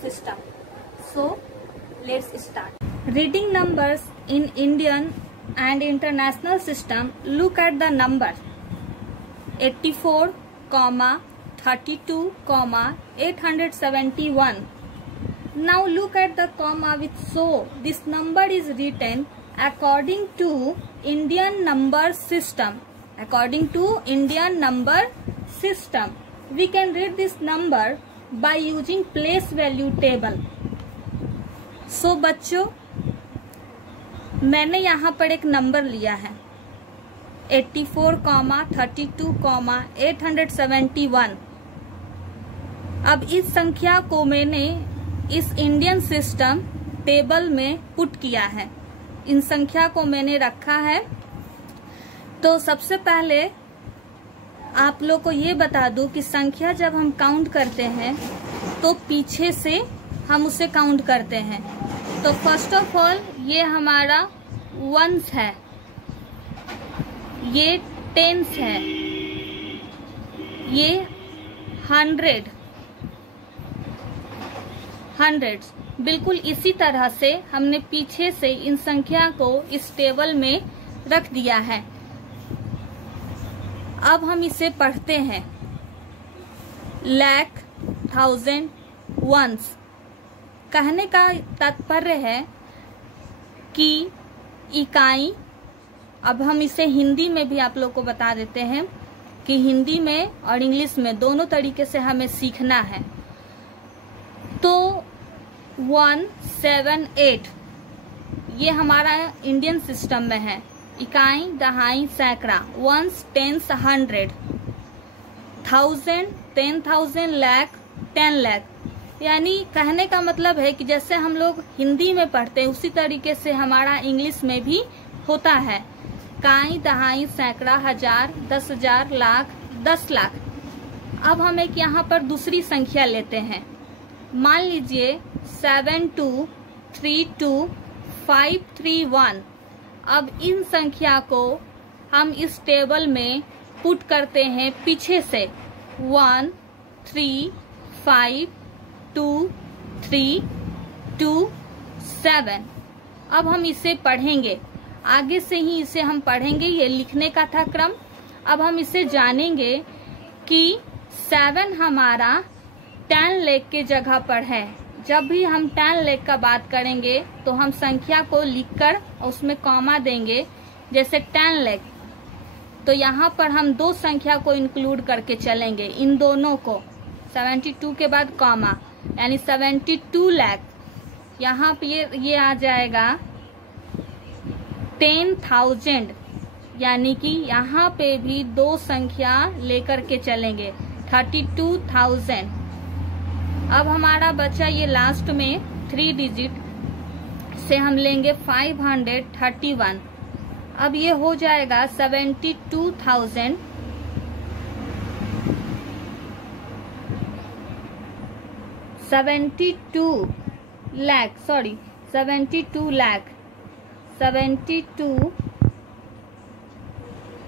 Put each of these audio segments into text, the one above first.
system. So let's start. Reading numbers in Indian and international system. Look at the number 84, 32, 871. Now look at the comma which show this number is written according to Indian number system. According to Indian number system, we can read this number by using place value table. So बच्चों, मैंने यहाँ पर एक number लिया है 84, 32, 871. अब इस संख्या को मैंने इस इंडियन सिस्टम टेबल में पुट किया है. इन संख्या को मैंने रखा है. तो सबसे पहले आप लोग को ये बता दूं कि संख्या जब हम काउंट करते हैं तो पीछे से हम उसे काउंट करते हैं. तो फर्स्ट ऑफ ऑल ये हमारा वंस है, ये टेंस है, ये हंड्रेड्स. बिल्कुल इसी तरह से हमने पीछे से इन संख्या को इस टेबल में रख दिया है. अब हम इसे पढ़ते हैं. Lakh, thousand, ones. कहने का तात्पर्य है कि इकाई. अब हम इसे हिंदी में भी आप लोग को बता देते हैं कि हिंदी में और इंग्लिश में दोनों तरीके से हमें सीखना है. तो 178 ये हमारा इंडियन सिस्टम में है. इकाई, दहाई, सैकड़ा. Ones, tens, 100. 1000, 10,000, लाख, 10 लाख. यानी कहने का मतलब है कि जैसे हम लोग हिंदी में पढ़ते हैं उसी तरीके से हमारा इंग्लिश में भी होता है. इकाई, दहाई, सैकड़ा, हजार, 10,000, लाख, 10 लाख. अब हम एक यहाँ पर दूसरी संख्या लेते हैं. मान लीजिए 7232,531. अब इन संख्या को हम इस टेबल में पुट करते हैं पीछे से. 1 3 5 2 3 2 7. अब हम इसे पढ़ेंगे. आगे से ही इसे हम पढ़ेंगे. ये लिखने का था क्रम. अब हम इसे जानेंगे कि 7 हमारा 10 लाख के जगह पर है. जब भी हम 10 लाख का बात करेंगे तो हम संख्या को लिखकर उसमें कॉमा देंगे. जैसे 10 लाख, तो यहाँ पर हम दो संख्या को इंक्लूड करके चलेंगे. इन दोनों को 72 के बाद कॉमा, यानी 72 लाख. यहाँ पे ये आ जाएगा 10,000. यानी कि यहाँ पे भी दो संख्या लेकर के चलेंगे. 32,000. अब हमारा बचा ये लास्ट में 3 डिजिट से हम लेंगे 531. अब ये हो जाएगा 72,000 72 लाख 32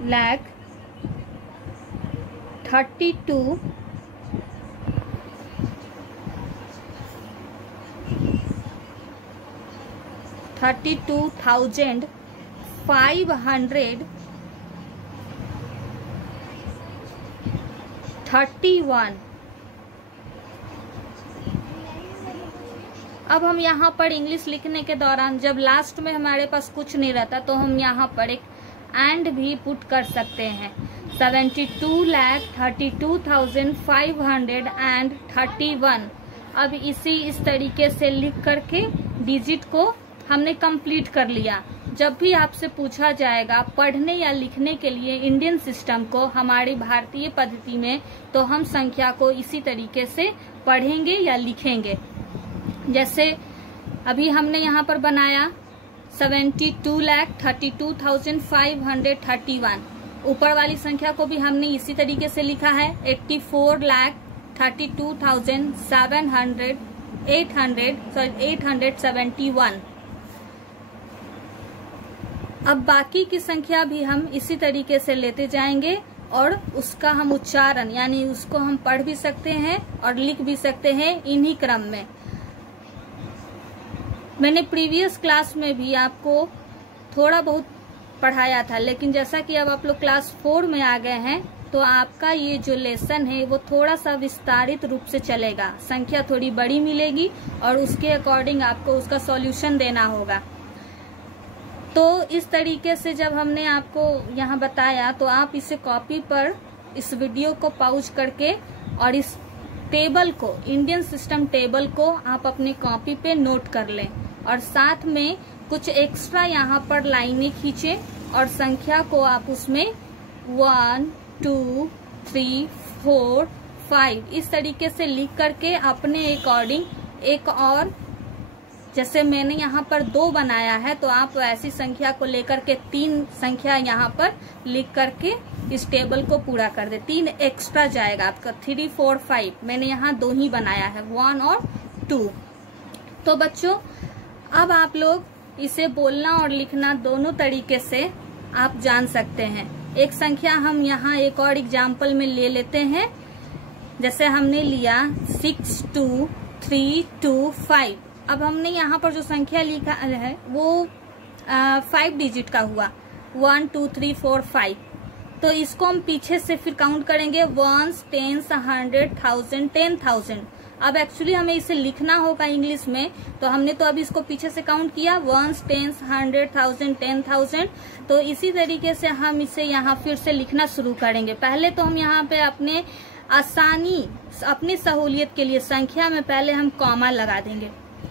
लाख 32,531. अब हम यहाँ पर इंग्लिश लिखने के दौरान जब लास्ट में हमारे पास कुछ नहीं रहता तो हम यहाँ पर एक एंड भी पुट कर सकते हैं. 72,32,531. अब इस तरीके से लिख करके डिजिट को हमने कंप्लीट कर लिया. जब भी आपसे पूछा जाएगा पढ़ने या लिखने के लिए इंडियन सिस्टम को हमारी भारतीय पद्धति में, तो हम संख्या को इसी तरीके से पढ़ेंगे या लिखेंगे. जैसे अभी हमने यहाँ पर बनाया 72,32,531. ऊपर वाली संख्या को भी हमने इसी तरीके से लिखा है. 871. अब बाकी की संख्या भी हम इसी तरीके से लेते जाएंगे और उसका हम उच्चारण यानी उसको हम पढ़ भी सकते हैं और लिख भी सकते हैं इन्हीं क्रम में. मैंने प्रीवियस क्लास में भी आपको थोड़ा बहुत पढ़ाया था, लेकिन जैसा कि अब आप लोग क्लास 4 में आ गए हैं तो आपका ये जो लेसन है वो थोड़ा सा विस्तारित रूप से चलेगा, संख्या थोड़ी बड़ी मिलेगी और उसके अकॉर्डिंग आपको उसका सॉल्यूशन देना होगा। तो इस तरीके से जब हमने आपको यहाँ बताया तो आप इसे कॉपी पर इस वीडियो को पॉज करके और इस टेबल को, इंडियन सिस्टम टेबल को आप अपने कॉपी पे नोट कर लें और साथ में कुछ एक्स्ट्रा यहाँ पर लाइनें खींचें और संख्या को आप उसमें 1 2 3 4 5 इस तरीके से लिख करके अपने अकॉर्डिंग एक और, जैसे मैंने यहाँ पर 2 बनाया है तो आप ऐसी संख्या को लेकर के 3 संख्या यहाँ पर लिख करके इस टेबल को पूरा कर दे। 3 एक्स्ट्रा जाएगा आपका, 3 4 5। मैंने यहाँ 2 ही बनाया है, 1 और 2। तो बच्चों अब आप लोग इसे बोलना और लिखना दोनों तरीके से आप जान सकते हैं। एक संख्या हम यहाँ एक और एग्जाम्पल में ले लेते हैं। जैसे हमने लिया 6 2 3 2 5। अब हमने यहाँ पर जो संख्या लिखा है वो 5 डिजिट का हुआ, 1 2 3 4 5। तो इसको हम पीछे से फिर काउंट करेंगे, 1s 10s 100 1000 10,000। अब एक्चुअली हमें इसे लिखना होगा इंग्लिश में, तो हमने तो अभी इसको पीछे से काउंट किया, 1s 10s 100 1000 10,000। तो इसी तरीके से हम इसे यहाँ फिर से लिखना शुरू करेंगे। पहले तो हम यहाँ पे अपने आसानी, अपनी सहूलियत के लिए संख्या में पहले हम कॉमा लगा देंगे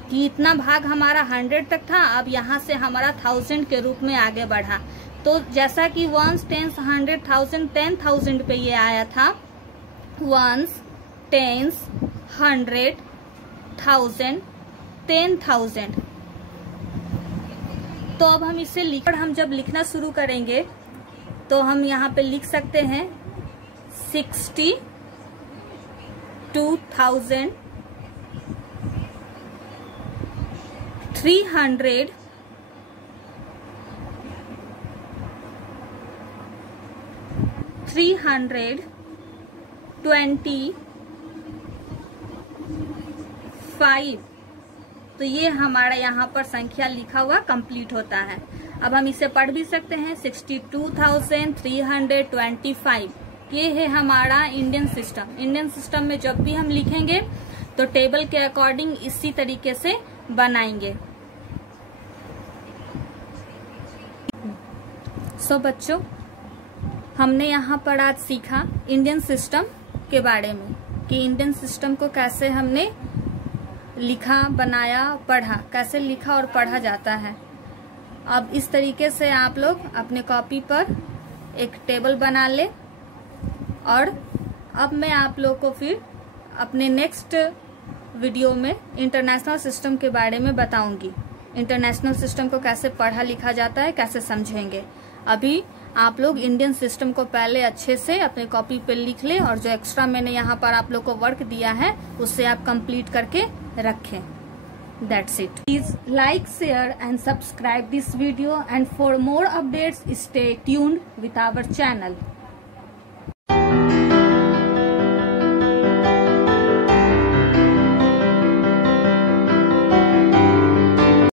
कि इतना भाग हमारा 100 तक था, अब यहाँ से हमारा 1000 के रूप में आगे बढ़ा। तो जैसा कि 1s 10s 100 1000 10,000 पे ये आया था, 1s 10s 100 1000 10,000। तो अब हम इसे लिखकर हम जब लिखना शुरू करेंगे तो हम यहाँ पे लिख सकते हैं 62,000 300 325। तो ये हमारा यहाँ पर संख्या लिखा हुआ कंप्लीट होता है। अब हम इसे पढ़ भी सकते हैं, 62,325। ये है हमारा इंडियन सिस्टम। इंडियन सिस्टम में जब भी हम लिखेंगे तो टेबल के अकॉर्डिंग इसी तरीके से बनाएंगे। सो बच्चों, हमने यहाँ पर आज सीखा इंडियन सिस्टम के बारे में कि इंडियन सिस्टम को कैसे हमने लिखा, बनाया, पढ़ा, कैसे लिखा और पढ़ा जाता है। अब इस तरीके से आप लोग अपने कॉपी पर एक टेबल बना ले और अब मैं आप लोग को फिर अपने नेक्स्ट वीडियो में इंटरनेशनल सिस्टम के बारे में बताऊंगी। इंटरनेशनल सिस्टम को कैसे पढ़ा लिखा जाता है, कैसे समझेंगे। अभी आप लोग इंडियन सिस्टम को पहले अच्छे से अपने कॉपी पे लिख ले और जो एक्स्ट्रा मैंने यहाँ पर आप लोग को वर्क दिया है उससे आप कंप्लीट करके रखें। That's it. Please like, share and subscribe this video, and for more updates stay tuned with our channel.